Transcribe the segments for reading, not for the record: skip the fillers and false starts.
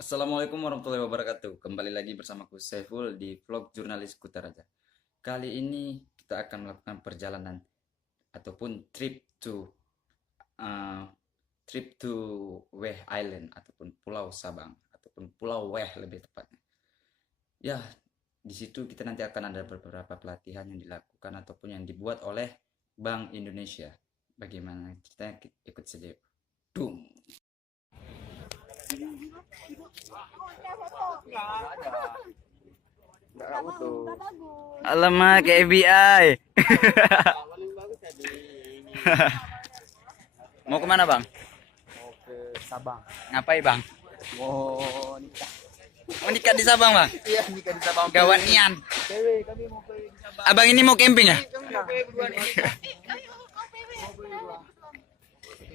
Assalamualaikum warahmatullahi wabarakatuh. Kembali lagi bersamaku Saiful di vlog jurnalis Kutaraja. Kali ini kita akan melakukan perjalanan ataupun uh, trip to Weh Island ataupun Pulau Sabang ataupun Pulau Weh lebih tepatnya. Ya, di situ kita nanti akan ada beberapa pelatihan yang dilakukan ataupun yang dibuat oleh Bank Indonesia. Bagaimana ceritanya, ikut saja yuk. Dum. Nggak utuh. Alamak, kayak FBI. Mau kemana bang? Mau ke Sabang. Ngapain bang? Mau nikah. Mau nikah di Sabang bang? Iya, nikah di Sabang. Gawat nian. Cewek, kami mau ke Sabang. Abang ini mau camping ya? Kami mau ke berdua nih.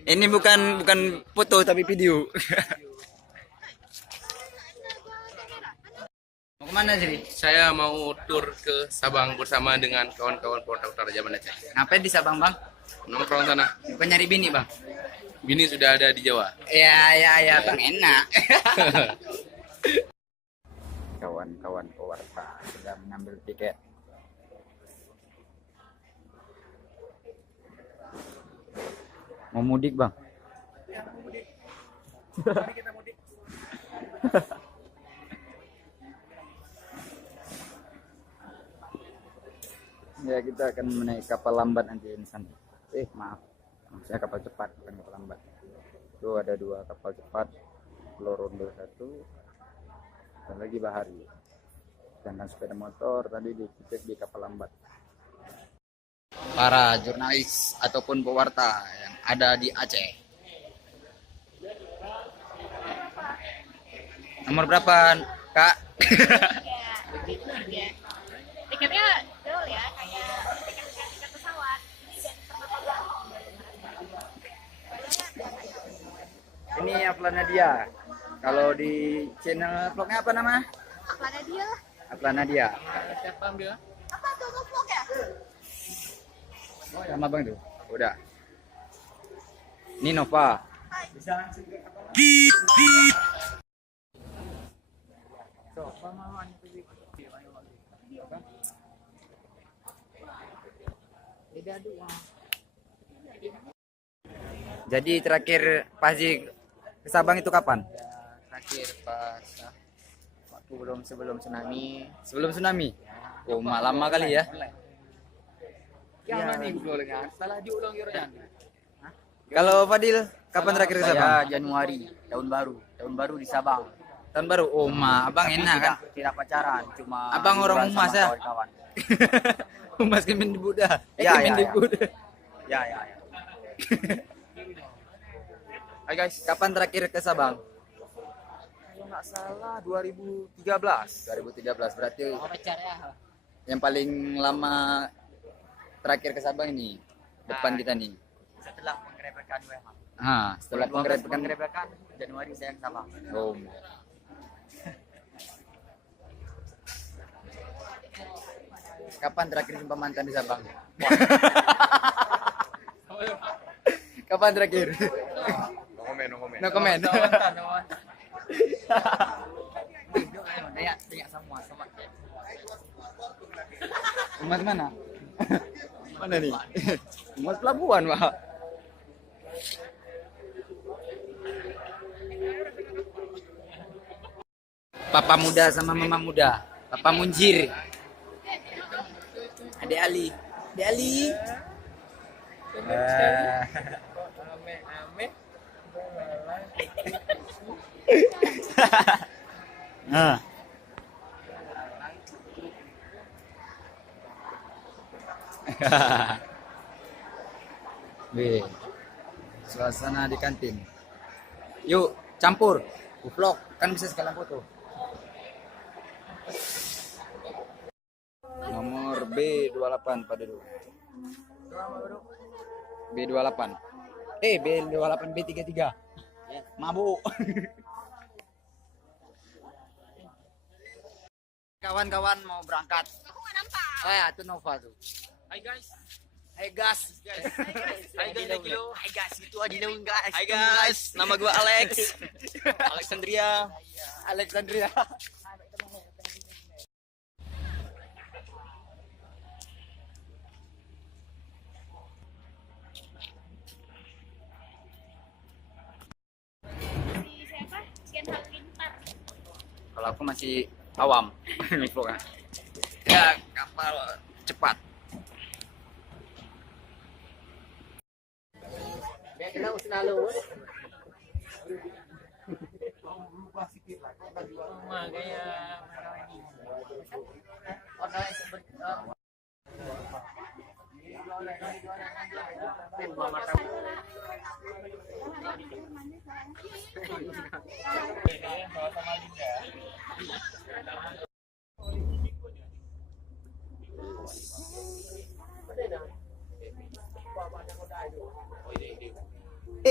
Ini bukan foto tapi video. Mau kemana sih? Saya mau tur ke Sabang bersama dengan kawan-kawan Porta Utara Zaman Aceh. Ngapain di Sabang bang? Nongkrong sana. Bukan nyari bini bang? Bini sudah ada di Jawa. Ya bang enak. Kawan-kawan pewarta sudah mengambil tiket. Mau mudik bang? Ya, mau mudik. Mari kita mudik. Ya kita akan menaik kapal lambat nanti di sana. Maaf, maksudnya kapal cepat bukan kapal lambat. Itu ada dua kapal cepat, Pulau Rondo satu, dan lagi Bahari. Sedangkan sepeda motor tadi dicek di kapal lambat. Para jurnalis ataupun pewarta yang ada di Aceh. Nomor berapa, Kak? Ya. Tiketnya jauh ya, kayak tiket pesawat. Ini Aflana dia. Kalau di channel vlognya apa nama? Mana dia? Aflana dia. Siapa ambil? Apa tuh vlog ya? Oh, sama bang tuh. Udah. Ini Nova. Bisa langsung ke kapal. So, pamahaman itu di Jadi terakhir Pazi ke Sabang itu kapan? terakhir pas waktu sebelum tsunami. Sebelum tsunami. Oh, lama kali ya. Yang mana nih ulangnya? Salah diulang ya. Kalau Fadil, kapan terakhir ke Sabang? Saya Januari, tahun baru di Sabang. Tahun baru. Oh, abang enak kan? Tidak pacaran, cuma Abang orang liburan humas sama ya? kawan-kawan. Humas Kemendikbud. Ya, Kemendikbud. Ya. Hai guys, kapan terakhir ke Sabang? Kalau nggak salah 2013. 2013 berarti Pacar ya. yang paling lama terakhir ke Sabang ini depan kita nih. Setelah penggerebekan WH. Setelah penggerebekan. penggerebekan Januari saya ke Sabang. Oh. Kapan terakhir jumpa mantan di Sabang? Kapan terakhir? No comment. No comment. Tanya semua sama. Humas mana? Mana nih? Humas pelabuhan, Pak. Papa muda sama mama muda. Papa Munjir. Adek Ali. Adek Ali. Ame. Nah. Wih, suasana di kantin. Yuk, campur. Vlog kan bisa sekalian foto. Nomor B28 pada dulu. B28. B28 B33. Mabuk. Kawan-kawan mau berangkat. Aku nggak nampak. Ya, itu Nova tuh. Hai guys. Hai guys. Hai guys, itu Adi Naung guys. Hai guys, nama gua Alex. Alexandria. Alexandria. Si siapa? Gen Halilintar. Kalau aku masih awam. Info kan. Ya, kapal cepat.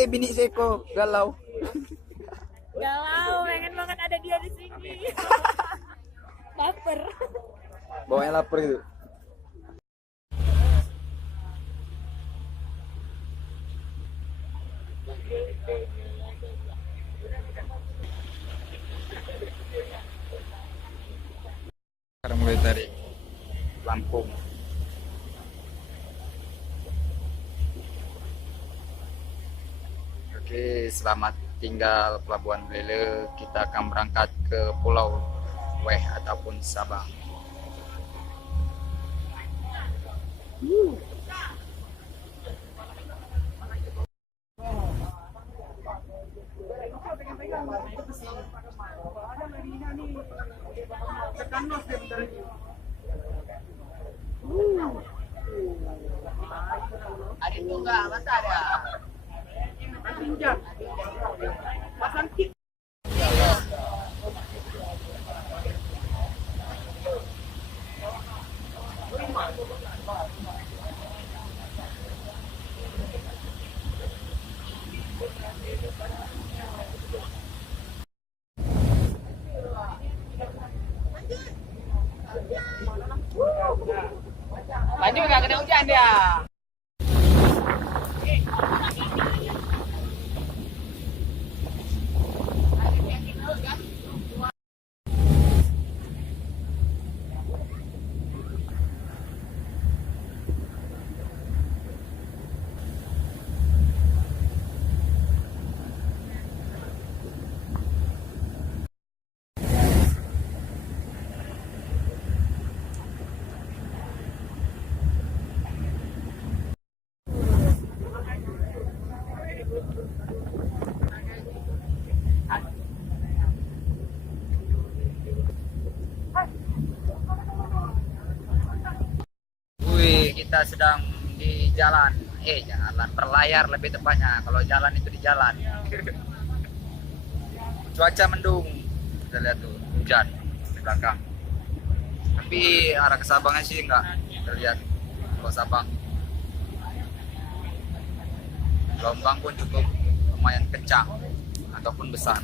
Bini Seko galau. Galau, pengen banget ada dia di sini. Baper. Bawanya lapar gitu. Sekarang mulai dari Lampung. Oke, selamat tinggal Pelabuhan Belele. Kita akan berangkat ke Pulau Weh ataupun Sabang. Ada itu enggak? Masa ada? Lanjut nggak kena hujan dia. Wih, kita sedang di jalan. Jalan berlayar lebih tepatnya. Kalau jalan itu di jalan. Cuaca mendung. Kita lihat tuh, hujan di belakang. Tapi arah ke Sabangnya sih enggak terlihat. Kalau Sabang. Gelombang pun cukup lumayan kencang ataupun besar.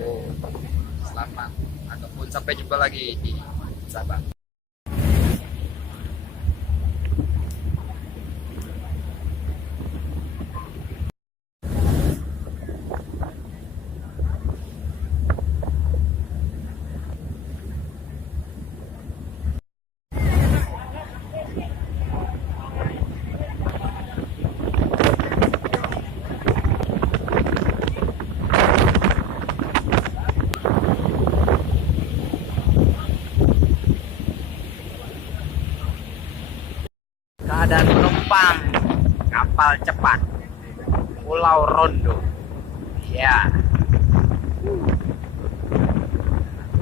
Oh, selamat ataupun sampai jumpa lagi di Sabang. Keadaan penumpang kapal cepat Pulau Rondo. Ya.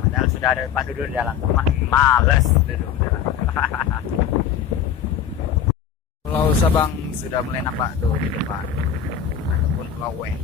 Padahal sudah ada tempat duduk di dalam. Males duduk di dalam. Pulau Sabang sudah mulai nampak tuh di depan. Ataupun Pulau Weh.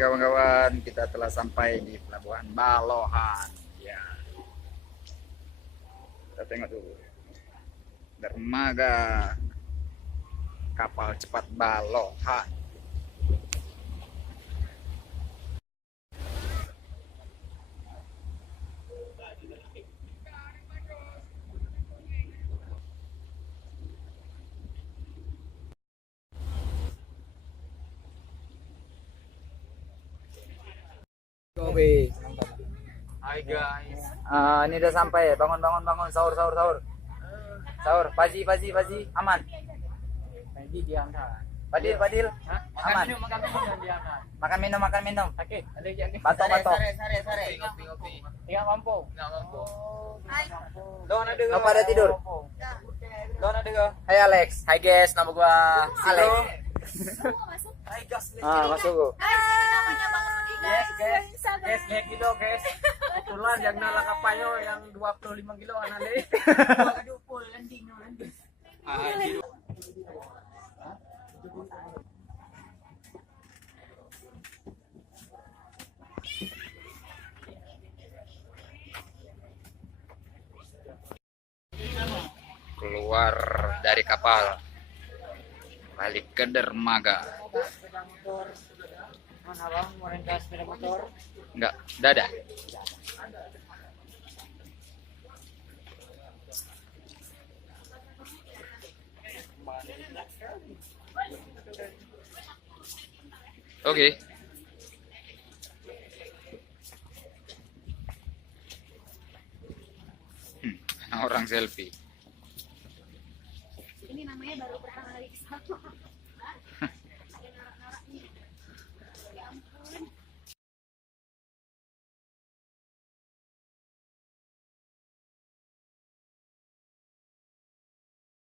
kawan-kawan, kita telah sampai di Pelabuhan Balohan. Ya. Kita tengok dulu. Dermaga kapal cepat Balohan. Hai guys. Ini udah sampai. Bangun, bangun, bangun. Sahur, sahur, sahur. Sahur. Paji, paji, paji. Aman. Tadi diangkat. Padil, padil. Hah? Aman. Makan minum dan diangkat. Makan minum, makan minum. Oke, ada yang Batok, batok. Sare. Tinggal mampu. Doon ada Ngapa ada tidur? Doon ada ga? Hai Alex. Hai guys, nama gua Alex. Semua masuk. Hai gas. Masuk gua. Guys, ini namanya Bang Rudi guys. Sabar. Guys, lihat kilo guys. Kebetulan yang nala kapayo yang 25 kilo anale. Aduh, full landing no landing. Keluar dari kapal. Balik ke dermaga. Mana bang, mau rentas sepeda motor? Enggak, dadah. Oke. Orang selfie.